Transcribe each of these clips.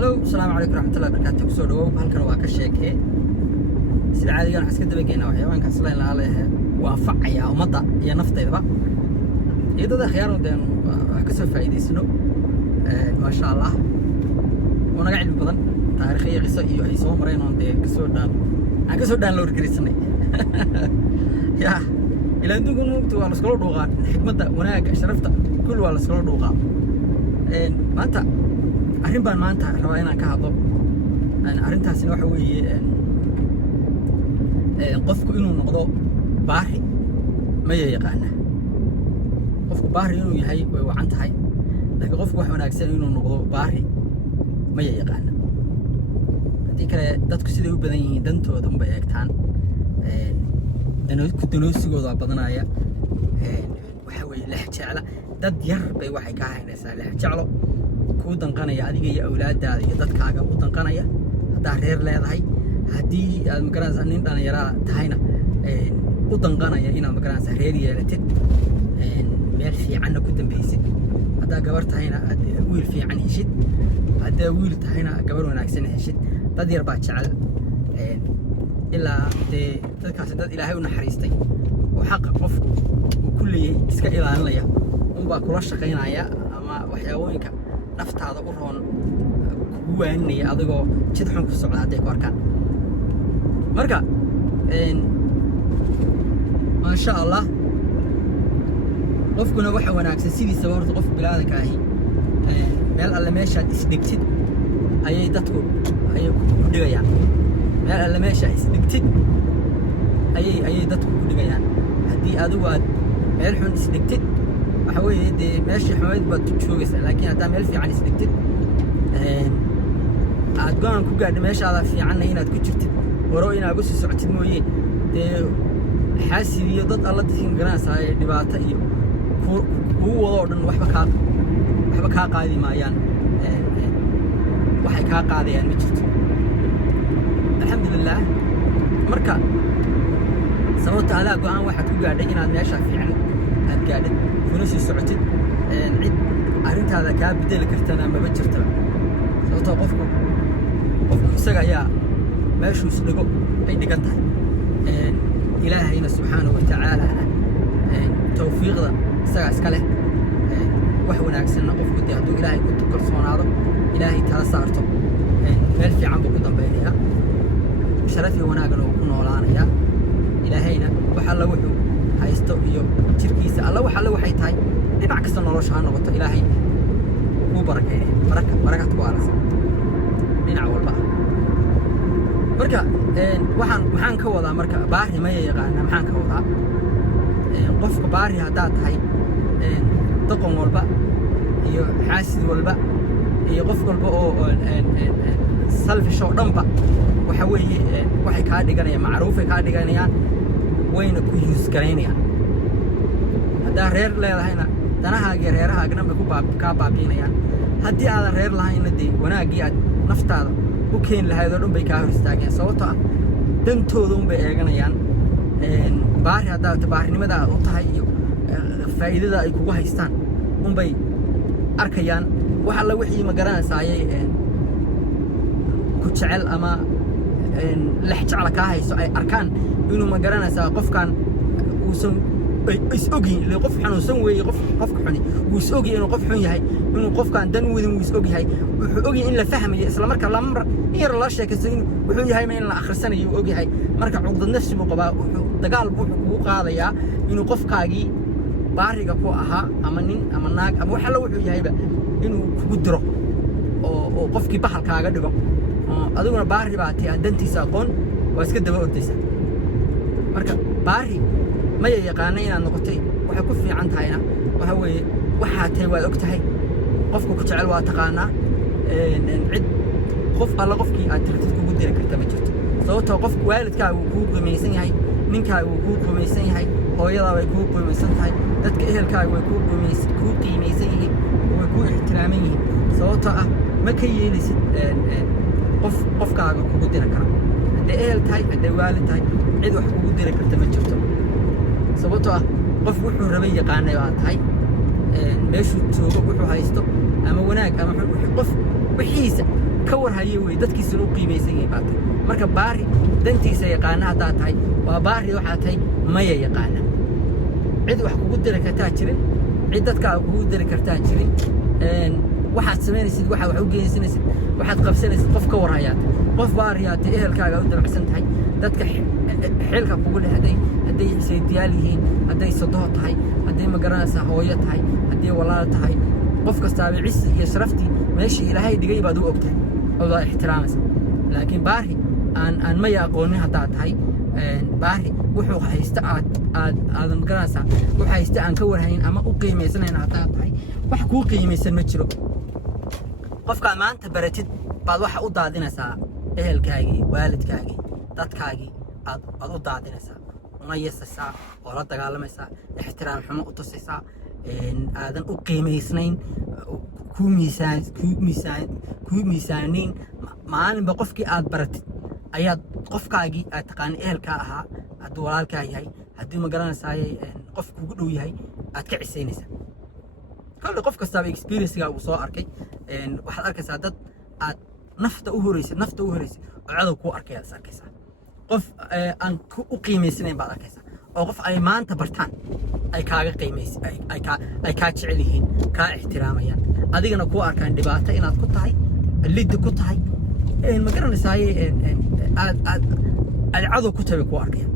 Hello, السلام عليكم ورحمة الله وبركاته. كسر دو هالكن واقع شيء سيد عادي أنا حسيت بيجينا وحيوان كسلين لا عليه وافع يا ومضى يا نفط يذبح إذا ده خيار ودين كسر فايدة سنو ما شاء الله وأنا قاعد بدن تاريخية قصة يسوع مرين عندي كسر دان لور كريسني يا إلى أنتم كنتم على سكول دوغات حكمة هناك شرفت كل على سكول دوغات ما أنت أرين بان ما أنت رواينا كهذا أنا أرنتها waxa weeye qofku inuu noqdo baahi ma yaqaan qofku baahi inuu yahay way wacan tahay laakiin qofku wax wanaagsan inuu noqdo baahi ma yaqaan hadii kale dadku siday u badan yihiin dantooda un bay eegtaan danoosigooda badanaya waxa weeye la jecla dad yar bay waxay ka haynaysaa la jeclo ku danqanaya adiga iyo awlaadaada iyo dadkaaga u danqanaya hadaa reer leedahay haddii aad magaranaysaa nin dhalinyaro tahayna u danqanaya inaad magaranaysaa reer yeelatid meel fiicanna ku dambaysid haddaa gabar tahayna aad wiil fiican heshid haddaa wiil tahayna gabar wanaagsan heshid dad yar baa jecel ilaa dee dadkaasi dad ilaahay u naxariistay oo xaqa qofku uu ku leeyahay iska ilaalinaya unbaa kula shaqaynaya ama waxyaabooyinka naftaada u roon kugu waaninaya adigoo jid xun ku socda hadday ku arkaan marka ما شاء الله qofkuna waxa wanaagsan sidiisa horta qof bilaadanka ahi meel alla meesha isdhigtid ayay dadku ku dhigayaan meel alla meesha isdhigtid ayay dadku ku dhigayaan hadii adigu aad meel xun isdhigtid waxa weeye de meeshii xumayd baad joogaysaa laakiin hadaa meel fiican isdhigtid aad go'aan ku gaadhay meeshaada fiicanna inaad ku jirtid waro inaad ugu sii socotid mooyee dee xaasid iyo dad alla dadkiin garanaysaa dhibaato iyo kugu wado oo dhan waxba kaa qaadi maayaan waxay kaa qaadayaan ma jirto alxamdulillaah marka sababta adaa go'aan waxaad ku gaadhay inaad meesha fiican aad gaadhid kuna sii socotid cid arrintaada kaa bedeli kartana maba jirtaba sababtoo qofku isaga ayaa meeshuu isdhigo ay dhigan tahay ilaahayna subxaanahu wa tacaala tawfiiqda isagaa iska leh wax wanaagsanna qofku dee hadduu ilaahay ku kalsoonaado ilaahay tala saarto meel fiican buu ku dambaynayaa sharaf iyo wanaagana uu ku noolaanayaa ilaahayna wax alla wuxuu haysto iyo jirkiisa alla wax alle waxay tahay dhinac kasta nolosha ha noqoto ilaahay kuu barakeeya barakad ku aalasa dhinac walba marka maxaan ka wadaa marka baari ma yaqaana maxaan ka wadaa qofka baari haddaa tahay doqon walba iyo xaasid walba iyo qof walba oo selfish oo dhanba waxa weeye waxay kaa dhiganayaan macruufay kaa dhiganayaan wayna ku use garaynayaan haddaa reer leedahayna danahaaga iyo reerahaagana bay kaa baabiinayaan haddii aadan reer lahayna dee wanaaggii aad naftaada u keeni lahayd oo dhan bay kaa hor istaageen sababtoo ah dantooda un bay eeganayaan baari haddaa baarinimada aad u tahay iyo faa'iidada ay kugu haystaan un bay arkayaan wax alla wixii ma garanaysayay ku jecel ama lex jecla kaa hayso ay arkaan inuu ma garanaysaa qofkan uusan is ogyihin ilaa qof xanuunsan weeye qofka xuni wuu is ogyahay inuu qof xun yahay inuu qofkan dan wadin wuu is ogyahay wuxuu ogyahay in la fahmayo isla markaa lamar in yar la sheekaysto in wuxuu yahay ma in la akhrisanayo uu ogyahay marka cuqdad nafsi buu qabaa dagaal buu kugu qaadayaa inuu qofkaagii baariga ku ahaa ama nin ama naag ama wax alla wuxuu yahayba inuu kugu diro oo qofkii bahalkaaga dhigo adiguna baari baa tii aan dantiisa aqoon waa iska daba ordaysa marka baari ma yaqaana inaad noqotay waxay ku fiican tahayna waxa weeye waxaa tahay waad og tahay qofku ku jecel waa taqaanaa cid qof alla qofkii aad tirtid kugu diri karta ma jirto sababtoo qof waalidkaaga wuu kuu qiimaysan yahay ninkaaga wuu kuu qiimaysan yahay hooyadaa way kuu qiimaysan tahay dadka ehelkaaga way kuu qiimaysan yihiin way kuu ixtiraaman yihiin sababtoo ah ma ka yeelaysid qofkaaga kugu diri kara hadday ehel tahay hadday waalid tahay cid wax kugu diri karta ma jirto sababtoo ah qof wuxuu rabay yaqaanay baa tahay meeshuu joogo wuxuu haysto ama wanaag ama qof wixiisa ka warhaye wey dadkiisuna u qiimaysan yahay baad tahay marka baari dantiisa yaqaana haddaad tahay waa baari waxaa tahay maya yaqaana cid wax kugu diri kartaa jirin cid dadkaa kugu diri kartaa jirin waxaad samaynaysid waxa wax u geysanaysid waxaad qabsanaysid qof ka warhayaad qof baariyaad ehelkaaga u dabacsan tahay dadka xilka kugu leh hadday saydiyaal yihiin hadday sodoho tahay hadday magaranaysaa hooyo tahay hadday walaal tahay qof kastaaba cisi iyo sharaftii meeshii ilaahay dhigay baad u ogtahay odaa ixtiraamaysa laakiin baari aan maya aqoonin haddaad tahay baari wuxuu haysta aadan magaranaysaa wuxuu haysta aan ka warhayn ama u qiimaysanayn haddaad tahay wax kuu qiimaysan ma jiro qofkaad maanta baratid baad waxa u daadinaysaa ehelkaagii waalidkaagii dadkaagii aad u daadinaysaa una yeesaysaa oo la dagaalamaysaa ixtiraam xumo u tusaysaa aadan u qiimaysnayn kuu miisaanayn maalinba qofkii aad baratid ayaad qofkaagii aad taqaani ehelkaa ahaa hadduu walaalkaa yahay haddii magaranaysaay qof kugu dhow yahay aad ka cisaynaysaa kolle qof kastaaba experiencegaa uu soo arkay waxaad arkaysaa dad aad nafta u horaysid oo cadow kuu arkay aad is arkaysaa qof aan u qiimaysanayn baad arkaysaa oo qof ay maanta bartaan ay kaaga ay kaa jecel yihiin kaa ixtiraamayaan adigana kuu arkaan dhibaato inaad ku tahay liddi ku tahay ma garanaysaay aad cadow ku tahay kuu arkayaan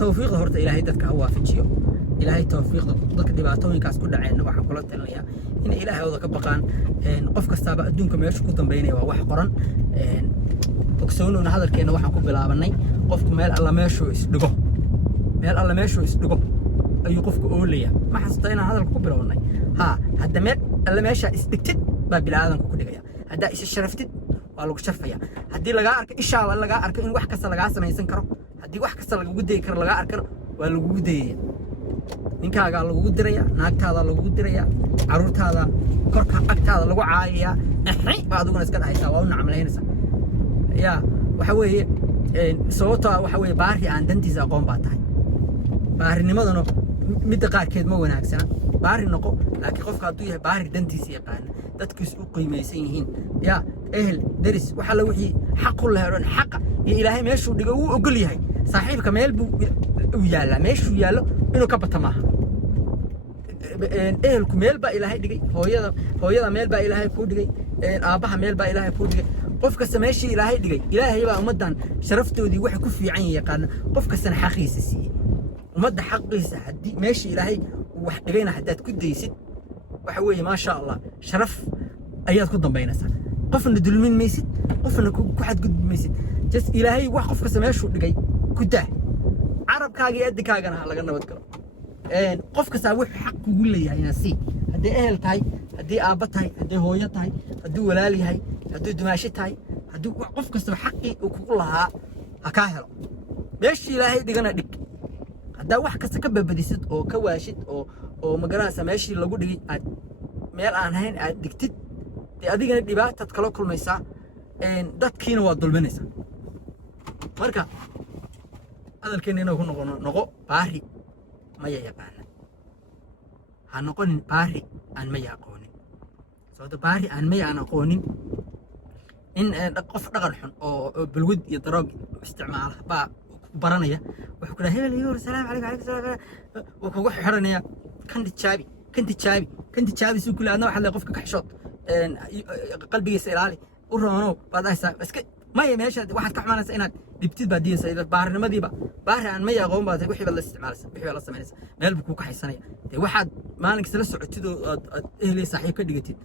tawfiiqda horta ilaahay dadka ha waafajiyo ilaahay tawfiiqda dadka dhibaatooyinkaas ku dhaceenna waxaan kula talinayaa in ilaahooda ka baqaan qof kastaaba adduunka meesha ku dambeynaya waa wax qoran ogsoonowna hadalkeenna waxaan ku bilaabanay qofku meel alla meeshuu isdhigo ayuu qofku oolaya ma xasuusta inaan hadalka ku bilownay hadda meel alla meeshaa isdhigtid baa bilaadanku ku dhigaya haddaa isa sharaftid waa lagu sharfaya haddii lagaa arko ishaaba lagaa arko in wax kasta lagaa samaysan karo haddii wax kasta lagagu dayi karo lagaa arkana waa lagugu dayaya ninkaagaa lagugu diraya naagtaadaa lagugu diraya caruurtaada korka agtaada lagu caayayaa baa adiguna iska dhahaysaa waa u nacmalaynaysaa yaa waxa weeye sababtoo waxa weeye baari aan dantiisa aqoon baa tahay baarinimaduna midda qaarkeed ma wanaagsana baari noqo laakiin qofka hadduu yahay baari dantiisa yaqaana dadkiisu u qiimaysan yihiin yaa ehel deris waxa la wixii xaq u leheron xaqa iyo ilaahay meeshuu dhigo uu ogol yahay saaxiibka meel buu u yaallaa meeshuu yaallo inuu ka bata maaha ehelku meel baa ilaahay dhigay hooyada meel baa ilaahay kuu dhigay aabbaha meel baa ilaahay kuu dhigay qof kasta meeshii ilaahay dhigay ilaahay baa ummaddan sharaftoodii waxay ku fiican yihiin yaqaana qof kastana xaqiisa siiyey ummadda xaqiisa haddii meeshii ilaahay wax dhigayna haddaad ku daysid waxa weeye maasha allah sharaf ayaad ku dambaynaysaa qofna dulmin maysid qofna ku xadgudbi maysid just ilaahay wax qof kasta meeshuu dhigay ku daa carabkaaga iyo adinkaagana ha laga nabad galo qof kastaa wuxuu xaq kugu leeyahay inaad sii hadday ehel tahay haddii aabba tahay hadday hooyo tahay hadduu walaal yahay hadduu dumaashi tahay hadduu qof kastaba xaqii uu kugu lahaa ha kaa helo meeshii ilaahay dhigana dhig haddaa wax kasta ka babadisid oo ka waashid oo magaranaysa meeshii lagu dhigay aad meel aan ahayn aad dhigtid dee adigana dhibaataad kala kulmaysaa dadkiina waa dulminaysaa marka hadalkeena inuu ku noqo baari maya yaqaana ha noqonin baari aan maya aqoonin sababta baari aan maya aan aqoonin in qof dhaqan xun oo balwad iyo daroog isticmaala baa baranaya wuxuu ku dhahay hebel iyo salaam calaykum salaam wuu kugu xiranaya kan tijaabi suu kule adna waxaad leedahay qofka ka xishood qalbigiisa ilaali u roonow baad ahaysaa iska maya meesha waxaad ka xumaanaysaa inaad dhibtid baad diyaysaa baarinimadiiba baari aan maya aqoon baad wixii baad la isticmaalaysaa wixii baad la samaynaysaa meel buu kuu kaxaysanaya dee waxaad maalinkasta la socotid oo aad ehelay saaxiib ka dhigatid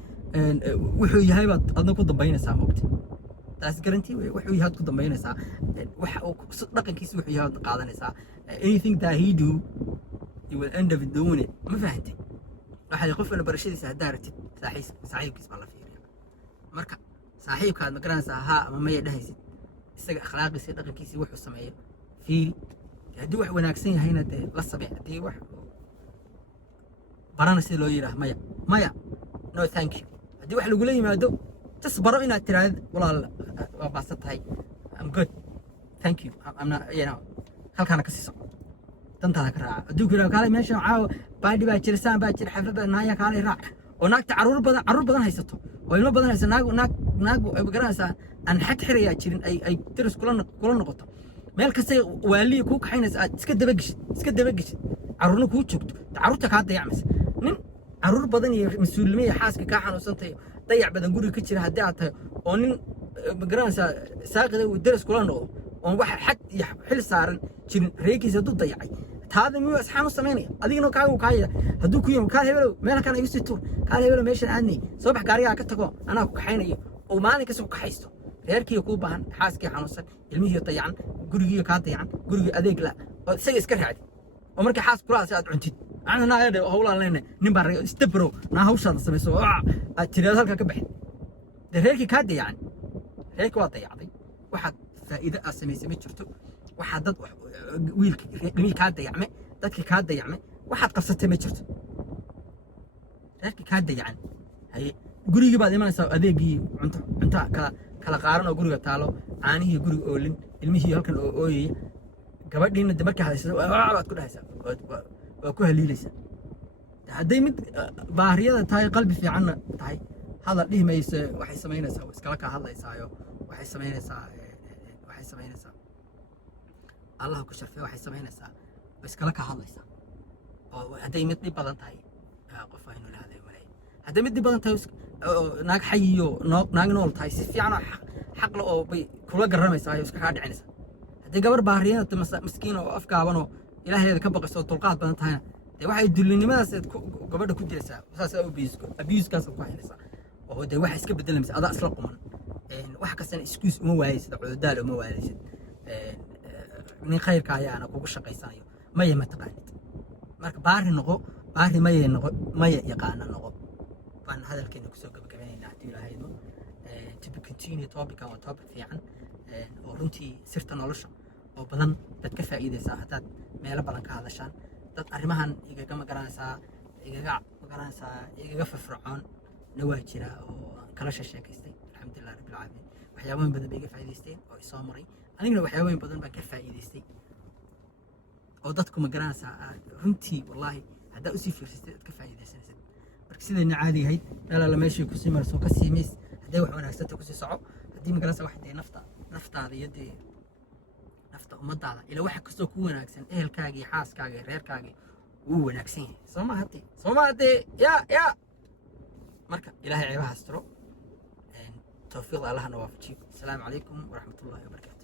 wuxuu yahay baad adna ku dambaynaysaa moogtid taas garantii wey wuxuu yahay ku dambaynaysaa wax dhaqankiisa wuxuu yahay aad qaadanaysaa anything that he do you will end up doing it ma fahantay waxay qofna barashadiisa haddaa ratid saaxiibkiis baa la fiiriyaa marka saaxiibkaad ma garanaysaa haa ama maya dhahaysid isaga akhlaaqiisa dhaqankiisa wuxuu sameeyo fiiri haddii wax wanaagsan yahayna dee la samee haddii wax barana sida loo yidhaah maya no thank you haddii wax lagula yimaado just baro inaad tiraahdo walaal waa baasan tahay I'm good thank you I'm not halkaana ka sii soco dantaada ka raaca hadduu ku yidhahdo kaalay meesha caawa baadhi baa jira saan baa jira xaflad baa naaya kaalay raac oo naagta caruur badan haysato oo ilmo badan haysa naag ay garanaysaa aan xad xirayaa jirin ay tiris kula noqoto meel kasta waaliye ku kaxaynaysa aad iska dabagishid caruurna kuu joogto caruurta kaa dayacmaysa nin caruur badan iyo mas'uulnimo iyo xaaska kaa xanuunsantay dayac badan guriga ka jira haddii aad tahay oo nin garanaysaa saaqida uu tiris kula noqdo oo wax xad iyo xil saaran jirin reegiisa dad dayacay taada miyuu asxaan u sameynaya adiguna kaagu kaaya hadduu ku yimi kaal hebelo meel kan igu sii tuur kaal hebelo meeshan aadnay soo bax gaariga ka tago anaa ku kaxaynayo oo maalin kasta ku kaxaysto reerkii ku baahan xaaskii xanuunsan ilmihii dayacan gurigii ka dayacan gurigii adeeg la oo isaga iska raacdi oo markii xaas kulaas aad cuntid ana naayada hawlaan leena nin baa istabro na hawshaada sameeyso aad tiraad halka ka baxid reerkii ka dayacan reerkii waa dayacday waxaad faa'iido aad sameysay ma jirto waxaad dad wiilkii ka dayacmay dadkii ka dayacmay waxaad qabsatay ma jirto reerkii ka dayacan hay gurigii baad imanaysaa adeegii cunto kala qaaran oo guriga taalo caanihii guriga oolin ilmihii halkan oo ooyay gabadhiina markii hadayso waad ku dhahaysaa waa ku haliilaysaa hadday mid baariyada tahay qalbi fiicanna tahay hadal dhihi mayso waxay samaynaysaa iskala ka hadlaysaayo waxay samaynaysaa الله كشرفه waxay sameynaysaa iskala ka hadlaysa oo haday mid dib badan tahay qof aynu leeyahay walay haday mid dib badan tahay naag xayiyo naag nool tahay si fiican xaq la oo bay kula garamaysaa iska ka dhicinaysa haday gabar baariyada miskiin oo afkaaban oo ilaaheeda ka baqayso dulqaad badan tahay waxay dulinimadaas gabadha ku diraysaa saas abuse kaas ku haynaysaa oo de wax iska bedelaysa adaa isla quman wax kastan excuse uma waayaysid cudurdaal uma waayaysid nin khayrka ayaana kugu shaqaysanayo maya ma taqaanid marka baari maya yaqaana noqo baan hadalkeena kusoo gabagabeynayna haddii ilaahaydo to be continue topic waa topic fiican oo runtii sirta nolosha oo badan dad ka faa'iidaysaa haddaad meelo badan ka hadashaan dad arrimahan igaga firfircoon na waa jira oo kala sheekaystay alxamdulilah rabbil caalamiin waxyaabahan badan bay iga faa'iidaysteen oo isoo maray aniguna waxyaabahan badan baan ka faa'iidaystay oo dadku ma garanaysaa runtii wallahi haddaa usii fiirsatay aad ka faa'iidaysanaysid marka sidayna caadi ahayd meel alla meeshii kusii marso ka sii miis hadday wax wanaagsanta kusii soco haddii ma garanaysaa wax dee naftaada iyo dee nafta ummadaada ila waxa kastoo ku wanaagsan ehelkaaga iyo xaaskaaga iyo reerkaaga wuu wanaagsan yahay soo ma haddee yaa marka ilaahay ceebaha astiro توفيق الله نوافجي السلام عليكم ورحمة الله وبركاته.